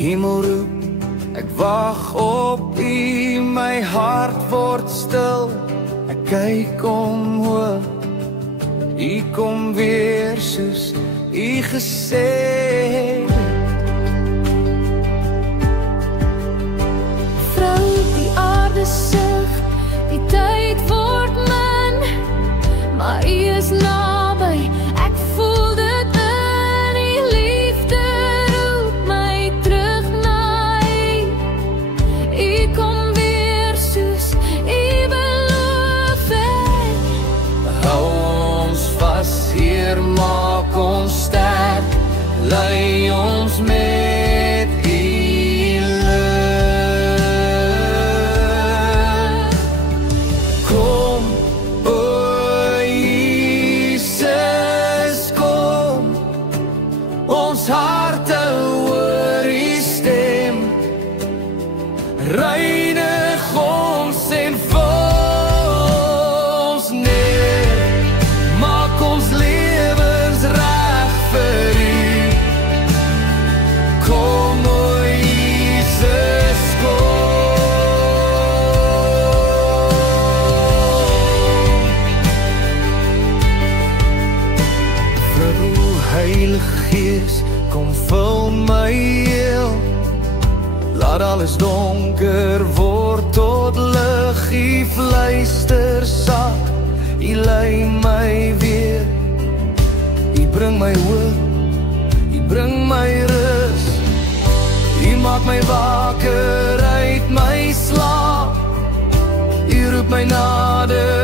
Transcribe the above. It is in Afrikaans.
hemel roep, ek wag op U, my hart word stil, ek kyk omhoog, U kom weer soos U gesê het. Vrou, die aarde sug, die tyd word min, maar U is naby, ek voel dit in die liefde roep my terug na U. U kom weer soos U beloof het. Hou ons vas, Heer, maak ons sterk, lei ons met U lig. Kom, o Jesus, kom, ons harte hoor U stem, reinig ons en vul ons neer, maak ons lewens reg vir U. Kom, o Jesus, kom. Vrou, Heilige Gees, kom vul my heel, laat alles donker word tot lig, U fluister sag, U lei my weer, U bring my hoop, U bring my rus, U maak my wakker uit my slaap, U roep my nader